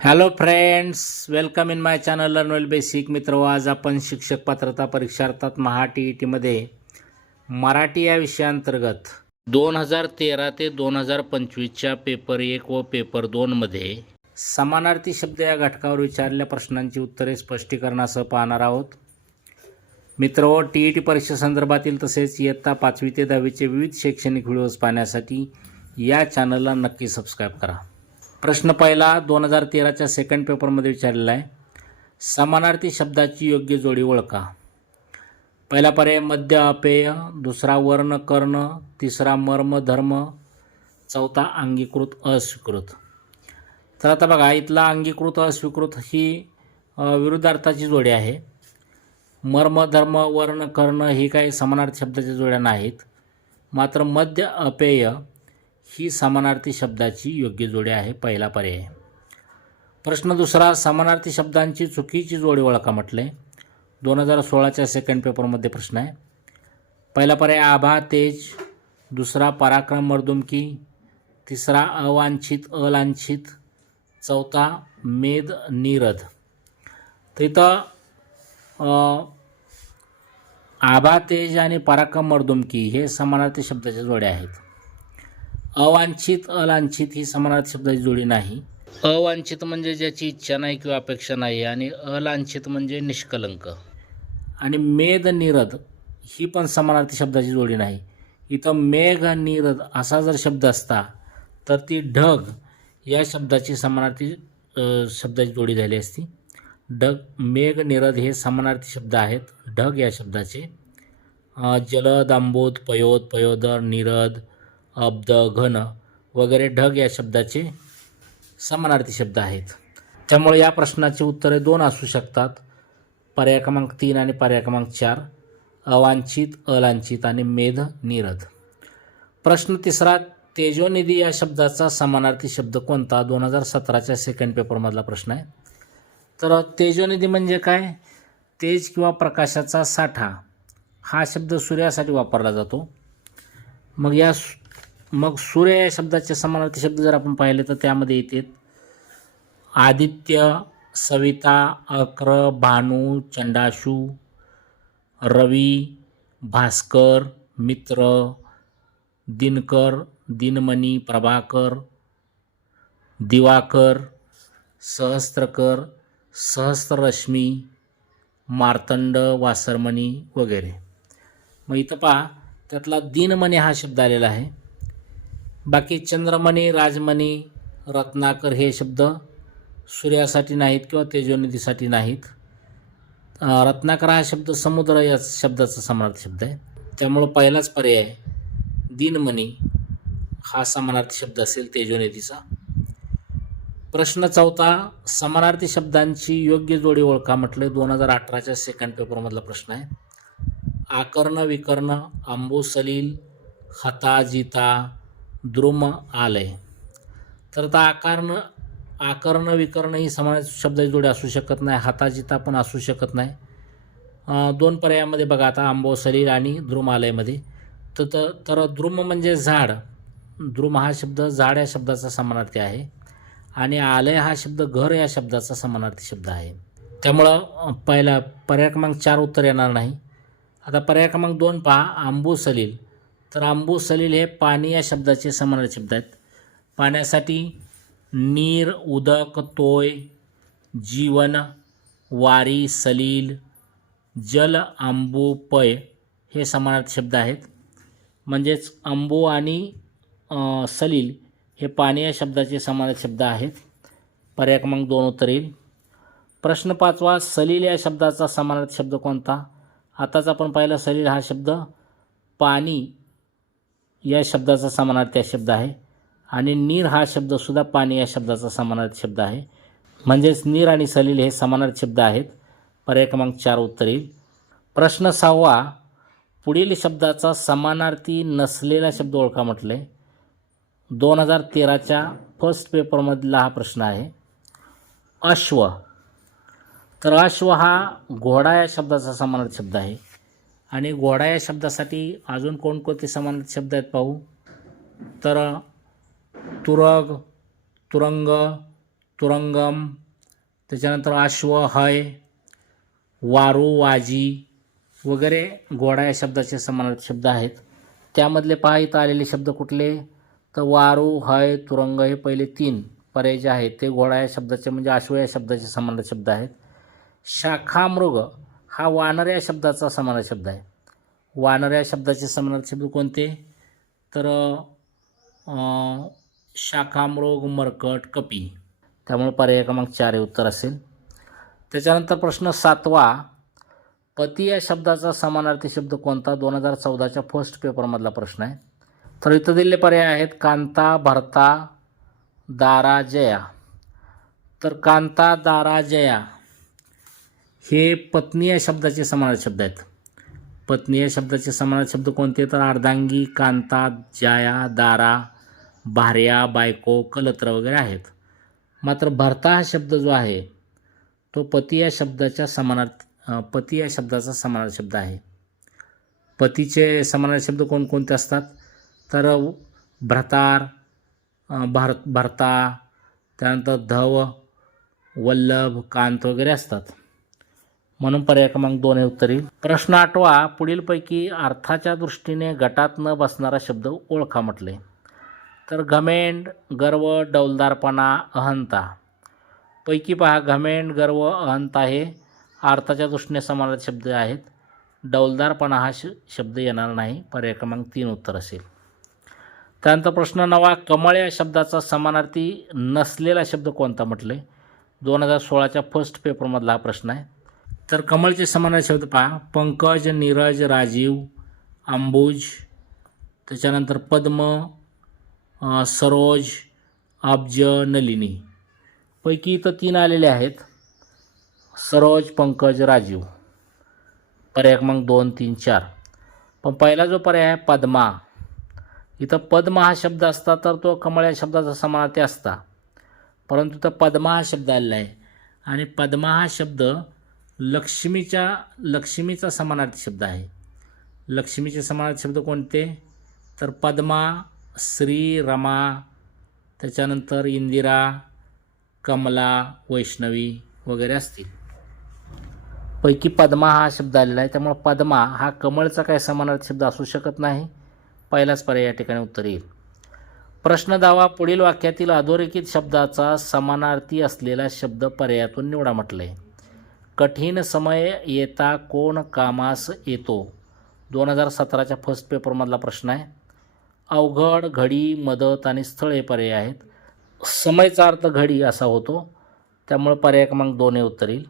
Hello friends, welcome in my channel learn well basic. मित्र, आज आपण शिक्षक पात्रता परीक्षा अर्थात महा TETमध्ये मराठी या विषयाअंतर्गत 2013 ते 2025च्या पेपर 1 व पेपर 2मध्ये समानार्थी शब्द या घटकावर विचारलेल्या प्रश्नांची उत्तरे स्पष्टीकरणासह पाहणार आहोत. मित्र, TET परीक्षेसंदर्भातील तसेच इयत्ता 5वी ते 10वीचे विविध शैक्षणिक व्हिडिओज पाहण्यासाठी या चॅनलला नक्की सबस्क्राईब करा. प्रश्न पहिला 2013च्या सेकंड पेपरमध्ये विचारलेला आहे. समानार्थी शब्दाची योग्य जोडी ओळखा. पहिला पर्याय मध्य अपेय, दुसरा वर्ण कर्ण, तिसरा मर्म धर्म, चौथा अंगीकृत अस्वीकृत. तर आता बघा, इथला अंगीकृत अस्वीकृत ही विरुद्धार्थाची जोडी आहे. मर्म धर्म वर्ण कर्ण ही काही समानार्थी शब्दाच्या जोड्या नाहीत. मात्र मध्य अपेय ही समानार्थी शब्दाची योग्य जोडी आहे, पहिला पर्याय. प्रश्न दुसरा, समानार्थी शब्दांची चुकीची जोडी ओळखा म्हटले. 2016च्या सेकंड पेपरमध्ये प्रश्न आहे. पहिला पर्याय आभा तेज, दुसरा पराक्रम मर्दुमकी, तिसरा अवांछित अलांछित, चौथा मेद नीरद. तर इथं आभा तेज आणि पराक्रम मर्दुमकी हे समानार्थी शब्दाच्या जोड्या आहेत. अवांछित अलांछित ही समानार्थी शब्दाची जोडी नाही. अवांछित म्हणजे ज्याची इच्छा नाही किंवा अपेक्षा नाही, आणि अलांछित म्हणजे निष्कलंक. आणि मेद नीरद ही पण समानार्थी शब्दाची जोडी नाही. इथं मेघ नीरद असा जर शब्द असता तर ती ढग या शब्दाची समानार्थी शब्दाची जोडी झाली असती. ढग मेघ नीरद हे समानार्थी शब्द आहेत ढग या शब्दाचे. जलद आंबोद पयोद पयोदर नीरद अब्द घन वगैरे ढग या शब्दाचे समानार्थी शब्द आहेत. त्यामुळे या प्रश्नाची उत्तरे 2 असू शकतात, पर्याय क्रमांक 3 आणि पर्याय क्रमांक 4, अवांछित अलांछित आणि मेध नीरद. प्रश्न तिसरा, तेजोनिधी या शब्दाचा समानार्थी शब्द कोणता? 2017च्या सेकंड पेपरमधला प्रश्न आहे. तर तेजोनिधी म्हणजे काय? तेज किंवा प्रकाशाचा साठा हा शब्द सूर्यासाठी वापरला जातो. मग सूर्य या शब्दाचे समानार्थी शब्द जर आपण पाहिले तर त्यामध्ये येतात आदित्य, सविता, अक्र, भानू, चंडाशू, रवी, भास्कर, मित्र, दिनकर, दिनमणी, प्रभाकर, दिवाकर, सहस्त्रकर, सहस्त्ररश्मी, मार्तंड, वासरमणी वगैरे. मग इथं पहा, त्यातला दिनमणी हा शब्द आलेला आहे. बाकी चंद्रमणी, राजमणी, रत्नाकर हे शब्द सूर्यासाठी नाहीत किंवा तेजोनिधीसाठी नाहीत. रत्नाकर हा शब्द समुद्र या शब्दाचा समानार्थी शब्द आहे. त्यामुळं पहिलाच पर्याय दिनमणी हा समानार्थी शब्द असेल तेजोनिधीचा. प्रश्न चौथा, समानार्थी शब्दांची योग्य जोडी ओळखा म्हटले. 2018च्या सेकंड पेपरमधला प्रश्न आहे. आकर्ण विकर्ण, आंबू सलील, हता जिता, द्रुम आलय. तर आता आकर्ण विकर्ण ही समानार्थी शब्दाची जोडी असू शकत नाही. हताजिता पण असू शकत नाही. 2 पर्यायामध्ये बघा आता, आंबो सलील आणि द्रुम आलयमध्ये. तर द्रुम म्हणजे झाड. द्रुम हा शब्द झाड या शब्दाचा समानार्थी आहे, आणि आलय हा शब्द घर या शब्दाचा समानार्थी शब्द आहे. त्यामुळं पहिला पर्याय क्रमांक 4 उत्तर येणार नाही. आता पर्याय क्रमांक 2 पहा, आंबू सलील. तर आंबू सलील हे पाणी या शब्दाचे समानार्थी शब्द आहेत. पाण्यासाठी नीर, उदक, तोय, जीवन, वारी, सलील, जल, आंबू, पय हे समानार्थी शब्द आहेत. म्हणजेच आंबू आणि सलील हे पाणी या शब्दाचे समानार्थी शब्द आहेत. पर्याय क्रमांक 2 उत्तर येईल. प्रश्न 5वा, सलील या शब्दाचा समानार्थी शब्द कोणता? आताच आपण पाहिलं, सलील हा शब्द पाणी या शब्दाचा समानार्थी शब्द आहे, आणि नीर हा शब्दसुद्धा पाणी या शब्दाचा समानार्थी शब्द आहे. म्हणजेच नीर आणि सलील हे समानार्थी शब्द आहेत. पर्याय क्रमांक 4 उत्तर येईल. प्रश्न 6वा, पुढील शब्दाचा समानार्थी नसलेला शब्द ओळखा म्हटले. 2013च्या फर्स्ट पेपरमधला हा प्रश्न आहे. अश्व. तर अश्व हा घोडा या शब्दाचा समानार्थी शब्द आहे, आणि घोडा या शब्दासाठी अजून कोणकोणते समानार्थी शब्द आहेत पाहू. तर तुरग, तुरंग, तुरंगम, त्याच्यानंतर अश्व, हय, वारू, वाजी वगैरे घोडा या शब्दाचे समानार्थी शब्द आहेत. त्यामधले पहा इथं आलेले शब्द कुठले, तर वारू, हय, तुरंग हे पहिले 3 पर्याय जे आहेत ते घोडा या शब्दाचे म्हणजे अश्व या शब्दाचे समानार्थी शब्द आहेत. शाखामृग हा वानर या शब्दाचा समानार्थी शब्द आहे. वानर या शब्दाचे समानार्थी शब्द कोणते, तर शाखामृग, मरकट, कपी. त्यामुळे पर्याय क्रमांक 4 हे उत्तर असेल. त्याच्यानंतर प्रश्न 7वा, पती या शब्दाचा समानार्थी शब्द कोणता, 2014च्या फर्स्ट पेपरमधला प्रश्न आहे. तर इथं दिलेले पर्याय आहेत कांता, भरता, दारा, जया. तर कांता, दारा, जया हे पत्नी या शब्दाचे समानार्थी शब्द आहेत. पत्नी या शब्दाचे समानार्थी शब्द कोणते, तर अर्धांगी, कांता, जया, दारा, भार्या, बायको, कलत्र वगैरे आहेत. मात्र भरता हा शब्द जो आहे तो पती या शब्दाचा समानार्थी शब्द आहे. पतीचे समानार्थी शब्द कोणकोणते असतात, तर भ्रतार, भरता, त्यानंतर धव, वल्लभ, कांत वगैरे असतात. म्हणून पर्याय क्रमांक 2 हे उत्तर येईल. प्रश्न 8वा, पुढीलपैकी अर्थाच्या दृष्टीने गटात न बसणारा शब्द ओळखा म्हटले. तर घमेंड, गर्व, डौलदारपणा, अहंता पैकी पहा घमेंड, गर्व, अहंता हे अर्थाच्या दृष्टीने समानार्थी शब्द आहेत. डौलदारपणा हा शब्द येणार नाही. पर्याय क्रमांक 3 उत्तर असेल. त्यानंतर प्रश्न 9वा, कमळ या शब्दाचा समानार्थी नसलेला शब्द कोणता म्हटले. 2016च्या फर्स्ट पेपरमधला हा प्रश्न आहे. तर कमळचे समानार्थी शब्द पहा, पंकज, नीरज, राजीव, अंबुज, त्याच्यानंतर पद्म, सरोज, अब्ज, नलिनी पैकी इथं 3 आलेले आहेत, सरोज, पंकज, राजीव. पर्याय क्रमांक 2, 3, 4. पण पहिला जो पर्याय आहे पद्मा, इथं पद्म हा शब्द असता तर तो कमळ या शब्दाचा समानार्थी असता, परंतु इथं पद्मा हा शब्द आलेला आहे आणि पद्मा हा शब्द लक्ष्मीचा समानार्थी शब्द आहे. लक्ष्मीचे समानार्थी शब्द कोणते, तर पद्मा, श्री, रमा, त्याच्यानंतर इंदिरा, कमला, वैष्णवी वगैरे असतील. पैकी पद्मा हा शब्द आलेला आहे, त्यामुळे पद्मा हा कमळचा काही समानार्थी शब्द असू शकत नाही. पहिलाच पर्याय या ठिकाणी उत्तर येईल. प्रश्न 10वा, पुढील वाक्यातील अधोरेखित शब्दाचा समानार्थी असलेला शब्द पर्यायातून निवडा म्हटले. कठीण समय येता कोण कामास येतो, 2017च्या फर्स्ट पेपरमधला प्रश्न आहे. अवघड, घडी, मदत आणि स्थळ हे पर्याय आहेत. समयचा अर्थ घडी असा होतो, त्यामुळे पर्याय क्रमांक 2 हे उत्तर येईल.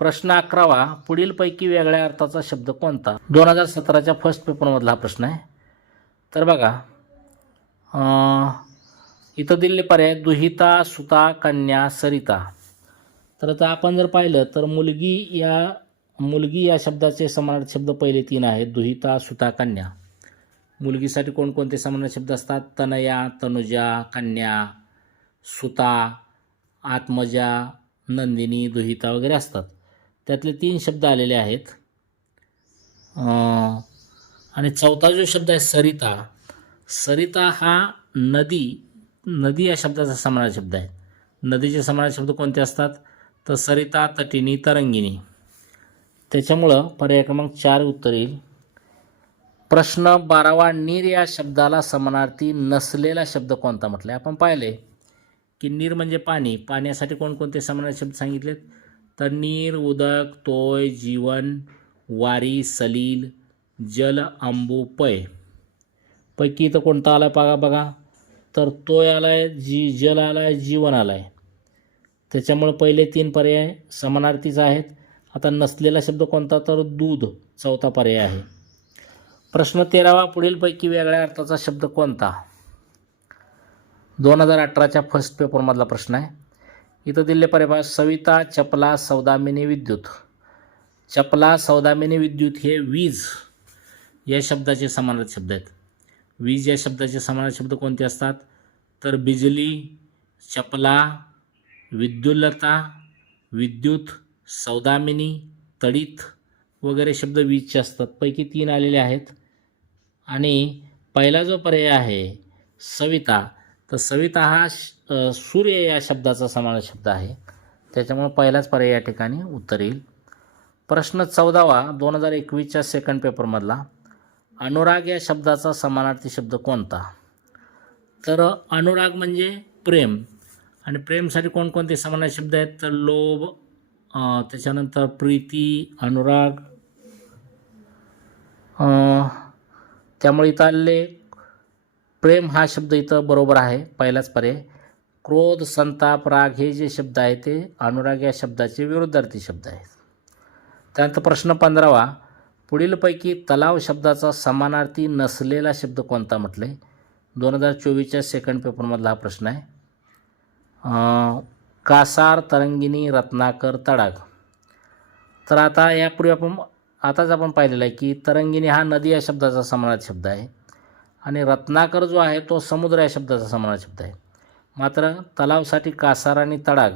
प्रश्न 11वा, पुढीलपैकी वेगळ्या अर्थाचा शब्द कोणता, 2017च्या फर्स्ट पेपरमधला हा प्रश्न आहे. तर बघा इथं दिलेले पर्याय दुहिता, सुता, कन्या, सरिता. तर आता आपण जर पाहिलं तर मुलगी या शब्दाचे समानार्थी शब्द पहिले 3 आहेत, दुहिता, सुता, कन्या. मुलगीसाठी कोणकोणते समानार्थी शब्द असतात, तनया, तनुजा, कन्या, सुता, आत्मजा, नंदिनी, दुहिता वगैरे असतात. त्यातले 3 शब्द आलेले आहेत. आणि चौथा जो शब्द आहे सरिता, सरिता हा नदी या शब्दाचा समानार्थी शब्द आहे. नदीचे समानार्थी शब्द कोणते असतात, तर सरिता, तटिनी, तरंगिणी. त्याच्यामुळं पर्याय क्रमांक 4 उत्तर येईल. प्रश्न 12वा, नीर या शब्दाला समानार्थी नसलेला शब्द कोणता म्हटलं. आपण पाहिले की नीर म्हणजे पाणी, पाण्यासाठी कोणकोणते समानार्थी शब्द सांगितलेत, तर नीर, उदक, तोय, जीवन, वारी, सलील, जल, अंबू, पय. पैकी इथं कोणता आला बघा, तर तोय आलाय, जल आलाय, जीवन आलाय. त्याच्यामुळे पहिले 3 पर्याय समानार्थीच आहेत. आता नसलेला शब्द कोणता, तर दूध चौथा पर्याय आहे. प्रश्न 13वा, पुढीलपैकी वेगळ्या अर्थाचा शब्द कोणता, 2018च्या फर्स्ट पेपरमधला प्रश्न आहे. इथं दिलेले पर्याय सविता, चपला, सौदामिनी, विद्युत. चपला, सौदामिनी, विद्युत हे वीज या शब्दाचे समानार्थी शब्द आहेत. वीज या शब्दाचे समानार्थी शब्द कोणते असतात, तर बिजली, चपला, विद्युल्लता, विद्युत, सौदामिनी, तडित वगैरे शब्द वीजचे असतात. पैकी 3 आलेले आहेत. आणि पहिला जो पर्याय आहे सविता, तर सविता हा सूर्य या शब्दाचा समानार्थी शब्द आहे, त्याच्यामुळे पहिलाच पर्याय या ठिकाणी उत्तर येईल. प्रश्न 14वा 2021च्या सेकंड पेपरमधला, अनुराग या शब्दाचा समानार्थी शब्द कोणता? तर अनुराग म्हणजे प्रेम, आणि प्रेमसाठी कोणकोणते समानार्थी शब्द आहेत? तर लोभ, त्याच्यानंतर प्रीती, अनुराग. त्यामुळे इथं आलेले प्रेम हा शब्द इथं बरोबर आहे, पहिलाच पर्याय. क्रोध, संताप, राग हे जे शब्द आहेत ते अनुराग या शब्दाचे विरुद्धार्थी शब्द आहेत. त्यानंतर प्रश्न 15वा, पुढीलपैकी तलाव शब्दाचा समानार्थी नसलेला शब्द कोणता म्हटले? 2024च्या सेकंड पेपरमधला हा प्रश्न आहे. कासार, तरंगिणी, रत्नाकर, तडाग. तर आता यापूर्वी आताच आपण पाहिलेलं आहे की तरंगिणी हा नदी या शब्दाचा समानार्थी शब्द आहे, आणि रत्नाकर जो आहे तो समुद्र या शब्दाचा समानार्थी शब्द आहे. मात्र तलावसाठी कासार आणि तडाग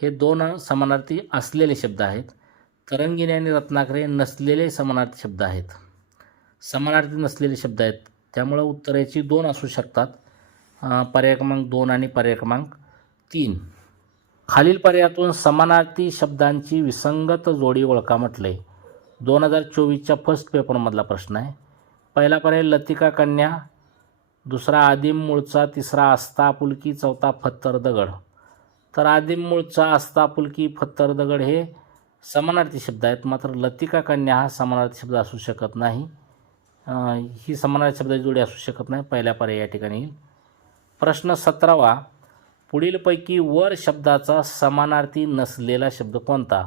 हे दोन समानार्थी असलेले शब्द आहेत. तरंगिणी आणि रत्नाकर हे नसलेले समानार्थी शब्द आहेत, समानार्थी नसलेले शब्द आहेत. त्यामुळं उत्तराची 2 असू शकतात, पर्याय क्रमांक 2 आणि पर्याय क्रमांक 3. खालील पर्यायातून समानार्थी शब्दांची विसंगत जोडी ओळखा म्हटले. 2024च्या फर्स्ट पेपरमधला प्रश्न आहे. पहिला पर्याय लतिका कन्या, दुसरा आदिम मूळचा, तिसरा आस्था आपुलकी, चौथा फत्तर दगड. तर आदिम मूळचा, आस्था आपुलकी, फत्तर दगड हे समानार्थी शब्द आहेत, मात्र लतिका कन्या हा समानार्थी शब्द असू शकत नाही. ही समानार्थी शब्दाची जोडी असू शकत नाही, पहिल्या पर्याय या ठिकाणी येईल. प्रश्न 17वा, पुढीलपैकी वर शब्दाचा समानार्थी नसलेला शब्द कोणता?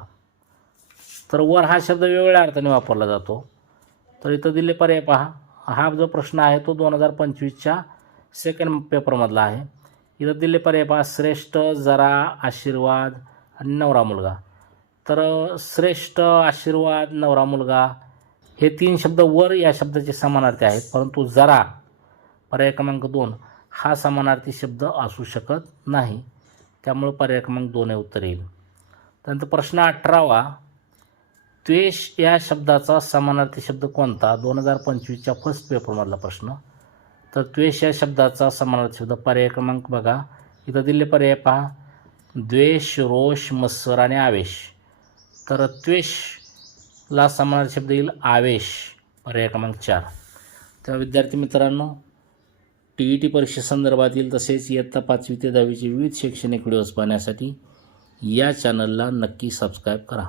तर वर हा शब्द वेगवेगळ्या अर्थाने वापरला जातो. तर इथं दिले पर्याय पहा. हा जो प्रश्न आहे तो 2025च्या सेकंड पेपरमधला आहे. इथं दिले पर्याय पहा, श्रेष्ठ, जरा, आशीर्वाद आणि नवरा मुलगा. तर श्रेष्ठ, आशीर्वाद, नवरा मुलगा हे 3 शब्द वर या शब्दाचे समानार्थी आहेत, परंतु जरा पर्याय क्रमांक 2 हा समानार्थी शब्द असू शकत नाही. त्यामुळे पर्याय क्रमांक 2 हे उत्तर येईल. त्यानंतर प्रश्न 18वा, द्वेष या शब्दाचा समानार्थी शब्द कोणता? 2025च्या फर्स्ट पेपरमधला प्रश्न. तर द्वेष या शब्दाचा समानार्थी शब्द पर्याय क्रमांक बघा, इथं दिले पर्याय पहा, द्वेष, रोष, मत्सर आणि आवेश. तर द्वेषला समानार्थी शब्द येईल आवेश, पर्याय क्रमांक 4. तर विद्यार्थी मित्रांनो, TET परीक्षेसंदर्भातील तसेच इयत्ता 5वी ते 10वीचे विविध शैक्षणिक व्हिडिओज पाहण्यासाठी या चॅनलला नक्की सबस्क्राईब करा.